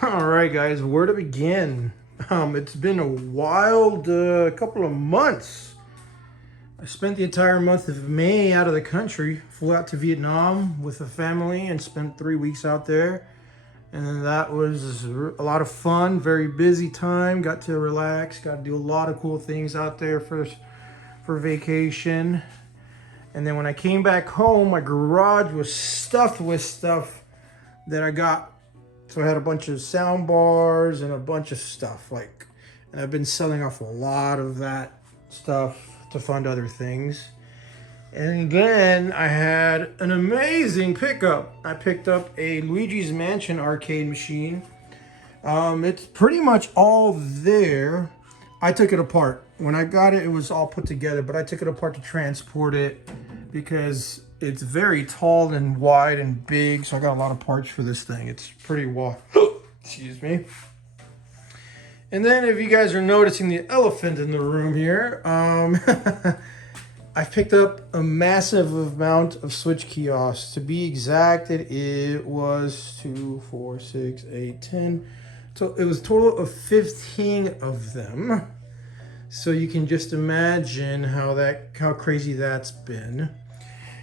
All right, guys, where to begin? It's been a wild couple of months. I spent the entire month of May out of the country, flew out to Vietnam with a family and spent 3 weeks out there. And then that was a lot of fun, very busy time. Got to relax, got to do a lot of cool things out there for vacation. And then when I came back home, my garage was stuffed with stuff that I got. So I had a bunch of sound bars and a bunch of stuff and I've been selling off a lot of that stuff to fund other things. And then I had an amazing pickup. I picked up a Luigi's Mansion arcade machine. It's pretty much all there. I took it apart. When I got it, it was all put together, but I took it apart to transport it because it's very tall and wide and big. So I got a lot of parts for this thing. It's pretty wide. Excuse me. And then if you guys are noticing the elephant in the room here, I picked up a massive amount of switch kiosks. To be exact, it was 2, 4, 6, 8, 10. So it was a total of 15 of them. So you can just imagine how crazy that's been.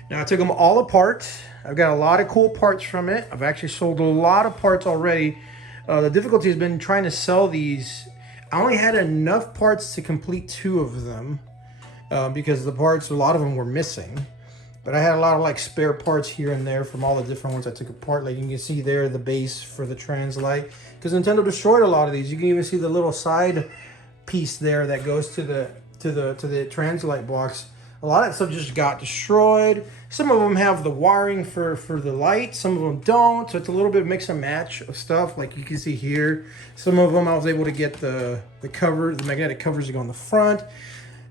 Now I took them all apart. I've got a lot of cool parts from it. I've actually sold a lot of parts already. The difficulty has been trying to sell these. I only had enough parts to complete 2 of them because the parts, a lot of them were missing. But I had a lot of spare parts here and there from all the different ones I took apart. Like you can see there, the base for the Translite, because Nintendo destroyed a lot of these. You can even see the little side piece there that goes to the Translite box. A lot of that stuff just got destroyed. Some of them have the wiring for the light. Some of them don't. So it's a little bit mix and match of stuff. Like you can see here. Some of them I was able to get the magnetic covers to go on the front.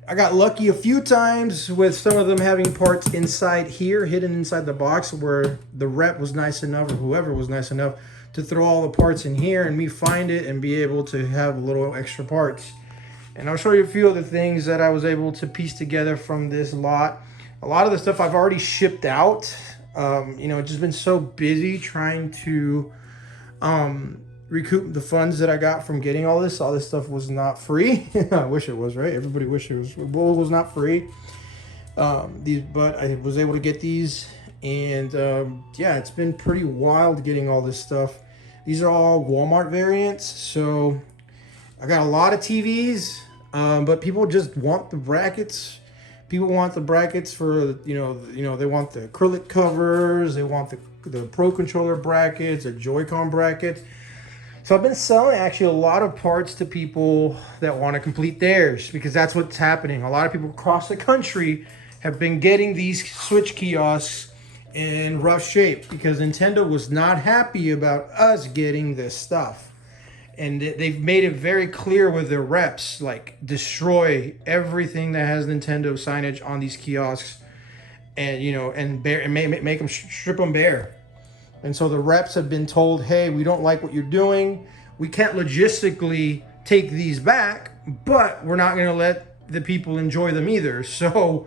I got lucky a few times with some of them having parts inside here, hidden inside the box, where the rep was nice enough, or whoever was nice enough, to throw all the parts in here and me find it and be able to have a little extra parts. And I'll show you a few other things that I was able to piece together from this lot. A lot of the stuff I've already shipped out. It's just been so busy trying to recoup the funds that I got from getting all this. All this stuff was not free. I wish it was, right? Everybody wish it was. Well, it was not free. But I was able to get these. And yeah, it's been pretty wild getting all this stuff. These are all Walmart variants. So I got a lot of TVs, but people just want the brackets. People want the brackets for, they want the acrylic covers. They want the Pro Controller brackets, the Joy-Con brackets. So I've been selling actually a lot of parts to people that want to complete theirs, because that's what's happening. A lot of people across the country have been getting these Switch kiosks in rough shape because Nintendo was not happy about us getting this stuff. And they've made it very clear with their reps, destroy everything that has Nintendo signage on these kiosks, and make them strip them bare. And so the reps have been told, hey, we don't like what you're doing. We can't logistically take these back, but we're not going to let the people enjoy them either. So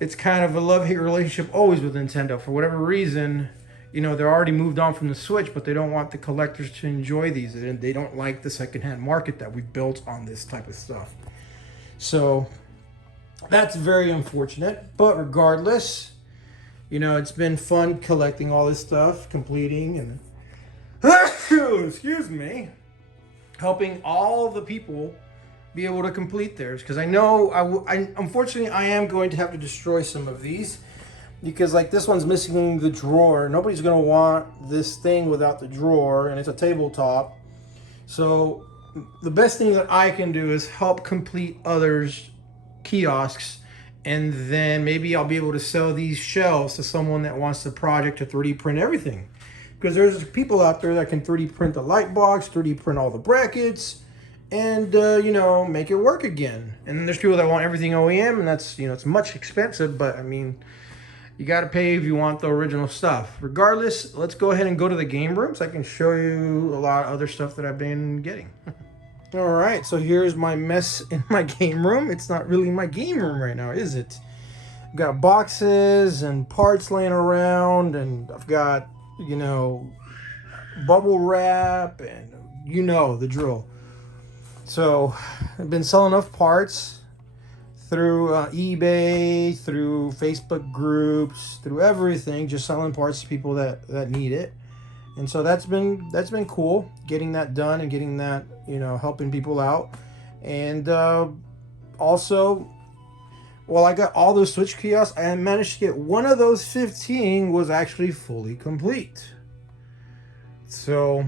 it's kind of a love-hate relationship always with Nintendo. For whatever reason, they're already moved on from the Switch, but they don't want the collectors to enjoy these. And they don't like the secondhand market that we built on this type of stuff. So that's very unfortunate. But regardless, it's been fun collecting all this stuff, completing, and excuse me, helping all the people be able to complete theirs. Because I know, unfortunately, I am going to have to destroy some of these. Because this one's missing the drawer. Nobody's going to want this thing without the drawer, and it's a tabletop. So the best thing that I can do is help complete others' kiosks, and then maybe I'll be able to sell these shelves to someone that wants the project to 3D print everything. Because there's people out there that can 3D print the light box, 3D print all the brackets, and make it work again. And then there's people that want everything OEM, and that's, it's much expensive, but I mean, you got to pay if you want the original stuff. Regardless, let's go ahead and go to the game room so I can show you a lot of other stuff that I've been getting. All right, so here's my mess in my game room. It's not really my game room right now, is it? I've got boxes and parts laying around, and I've got, bubble wrap, and you know the drill. So I've been selling enough parts through eBay, through Facebook groups, through everything, just selling parts to people that need it. And so that's been cool, getting that done and getting that, helping people out. And also, well, I got all those switch kiosks. I managed to get one of those 15 was actually fully complete. So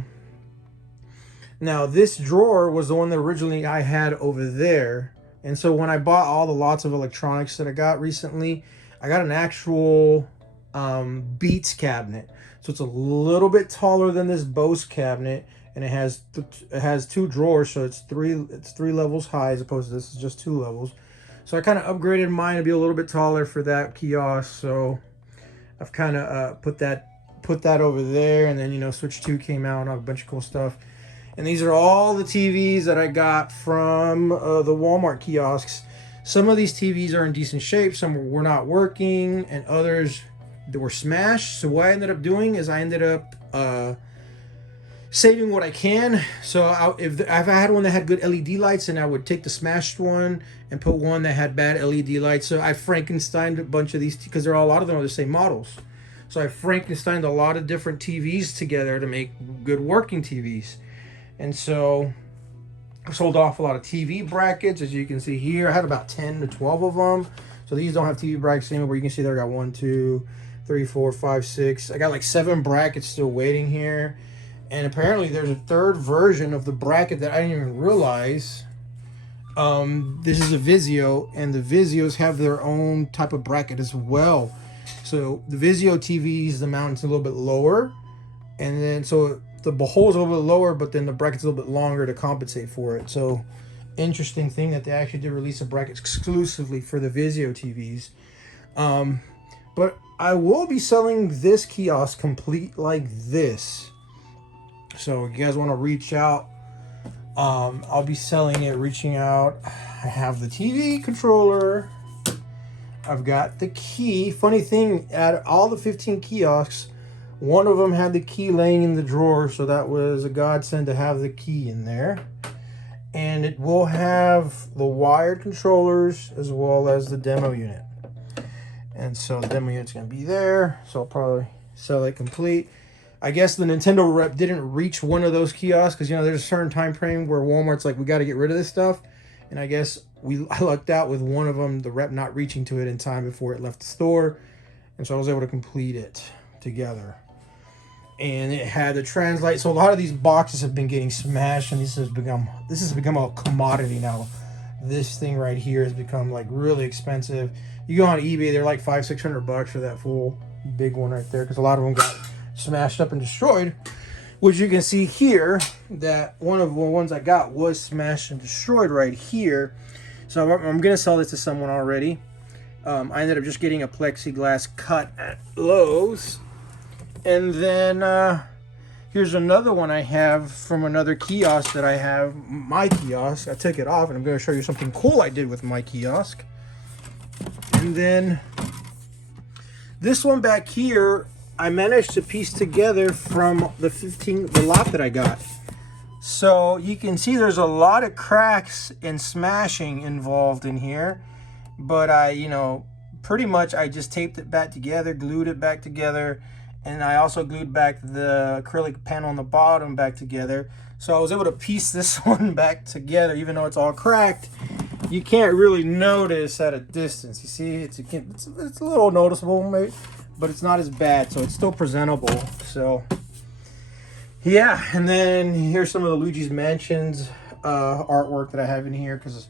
now this drawer was the one that originally I had over there. And so when I bought all the lots of electronics that I got recently, I got an actual Beats cabinet. So it's a little bit taller than this Bose cabinet, and it has two drawers, so it's three levels high as opposed to this is just two levels. So I kind of upgraded mine to be a little bit taller for that kiosk. So I've kind of put that over there, and then Switch 2 came out and a bunch of cool stuff. And these are all the TVs that I got from the Walmart kiosks. Some of these TVs are in decent shape, some were not working, and others that were smashed. So what I ended up doing is I ended up saving what I can. So if I had one that had good LED lights, and I would take the smashed one and put one that had bad LED lights. So I Frankensteined a bunch of these because a lot of them are the same models. So I Frankensteined a lot of different TVs together to make good working TVs. And so I sold off a lot of TV brackets, as you can see here. I had about 10 to 12 of them. So these don't have TV brackets anymore, but you can see there I got 1, 2, 3, 4, 5, 6. I got like 7 brackets still waiting here. And apparently there's a third version of the bracket that I didn't even realize. This is a Vizio, and the Vizios have their own type of bracket as well. So the Vizio TVs, the mount's a little bit lower, and then so the hole's a little bit lower, but then the bracket's a little bit longer to compensate for it. So interesting thing that they actually did release a bracket exclusively for the Vizio TVs. But I will be selling this kiosk complete like this. So if you guys want to reach out, I'll be selling it, reaching out. I have the TV controller. I've got the key. Funny thing, at all the 15 kiosks, one of them had the key laying in the drawer, so that was a godsend to have the key in there. And it will have the wired controllers as well as the demo unit. And so the demo unit's going to be there, so I'll probably sell it complete. I guess the Nintendo rep didn't reach one of those kiosks because, there's a certain time frame where Walmart's like, we got to get rid of this stuff. And I guess I lucked out with one of them, the rep not reaching to it in time before it left the store. And so I was able to complete it together. And it had the translate. So a lot of these boxes have been getting smashed, and this has become a commodity now. This thing right here has become like really expensive. You go on eBay, they're like $500-600 for that full big one right there, because a lot of them got smashed up and destroyed, which you can see here that one of the ones I got was smashed and destroyed right here. So I'm gonna sell this to someone already. I ended up just getting a plexiglass cut at Lowe's. And then here's another one I have from another kiosk that I have, my kiosk. I took it off, and I'm going to show you something cool I did with my kiosk. And then this one back here, I managed to piece together from the lot that I got. So you can see there's a lot of cracks and smashing involved in here. But pretty much I just taped it back together, glued it back together. And I also glued back the acrylic panel on the bottom back together. So I was able to piece this one back together, even though it's all cracked. You can't really notice at a distance. You see, it's a little noticeable, maybe, but it's not as bad. So it's still presentable. So yeah, and then here's some of the Luigi's Mansions artwork that I have in here, because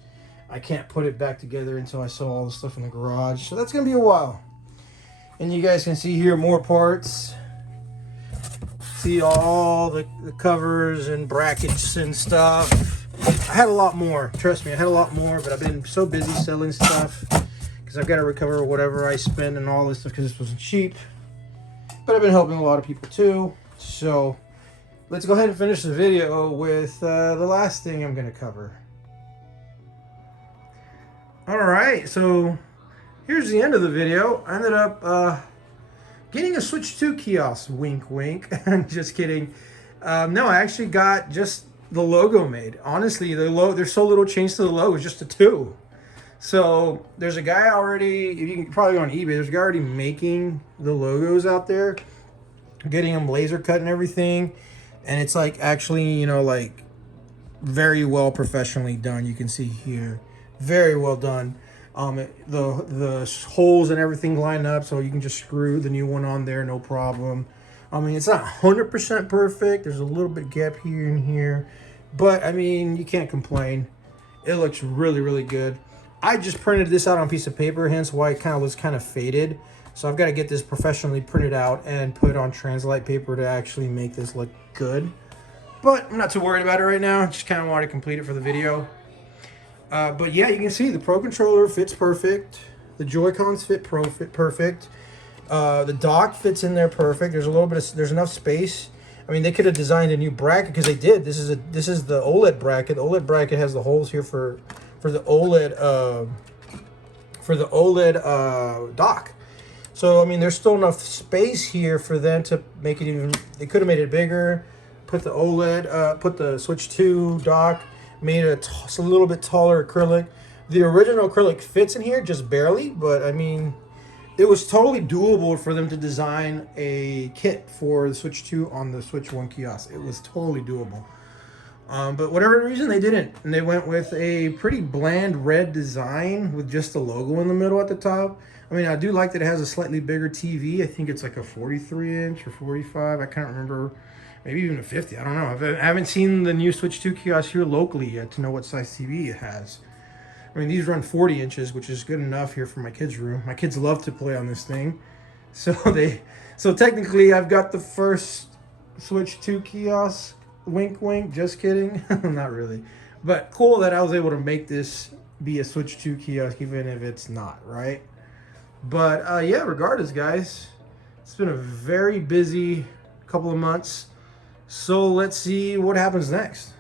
I can't put it back together until I sell all the stuff in the garage. So that's gonna be a while. And you guys can see here more parts. See all the covers and brackets and stuff. I had a lot more. Trust me, I had a lot more, but I've been so busy selling stuff because I've got to recover whatever I spend and all this stuff, because this wasn't cheap. But I've been helping a lot of people too. So let's go ahead and finish the video with the last thing I'm going to cover. All right, so here's the end of the video. I ended up getting a Switch 2 kiosk. Wink, wink. I'm just kidding. No, I actually got just the logo made. Honestly, there's so little change to the logo, it's just a 2. So there's a guy already, you can probably go on eBay, there's a guy already making the logos out there, getting them laser cut and everything. And it's like actually, you know, like very well professionally done. You can see here, very well done. The holes and everything line up, so you can just screw the new one on there, no problem. I mean, it's not 100% perfect. There's a little bit gap here and here, but I mean, you can't complain. It looks really, really good. I just printed this out on a piece of paper, hence why it kind of looks kind of faded. So I've got to get this professionally printed out and put on Translite paper to actually make this look good. But I'm not too worried about it right now. Just kind of wanted to complete it for the video. But yeah, you can see the Pro Controller fits perfect. The Joy-Cons fit perfect. The dock fits in there perfect. There's a little bit of, there's enough space. I mean, they could have designed a new bracket, because they did. This is the OLED bracket. The OLED bracket has the holes here for the OLED dock. So I mean, there's still enough space here for them to make it even. They could have made it bigger. Put the OLED, put the Switch 2 dock, made it a little bit taller acrylic. The original acrylic fits in here, just barely, but I mean, it was totally doable for them to design a kit for the Switch 2 on the Switch 1 kiosk. It was totally doable. But whatever reason, they didn't. And they went with a pretty bland red design with just the logo in the middle at the top. I mean, I do like that it has a slightly bigger TV. I think it's like a 43-inch or 45. I can't remember. Maybe even a 50. I don't know. I haven't seen the new Switch 2 kiosk here locally yet to know what size TV it has. I mean, these run 40 inches, which is good enough here for my kids' room. My kids love to play on this thing. So technically, I've got the first Switch 2 kiosk. Wink, wink. Just kidding. Not really. But cool that I was able to make this be a Switch 2 kiosk, even if it's not, right? But yeah, regardless, guys, it's been a very busy couple of months. So let's see what happens next.